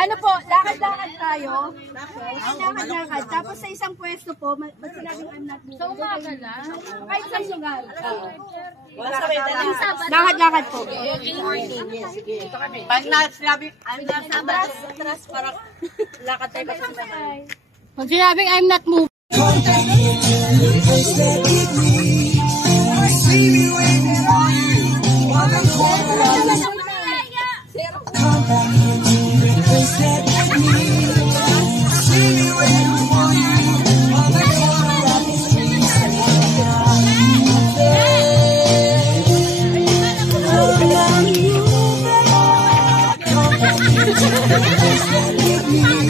Ano po, lakad-lakad tayo. Lakad-lakad. Tapos sa isang pwesto po, sinabing I'm not moving. Sa umaga lang? Kahit sa lugar. Lakad-lakad po. Pag sinabing I'm not atras, parang lakad tayo pa sa sabay. Pag sinabing I'm not moving. With me.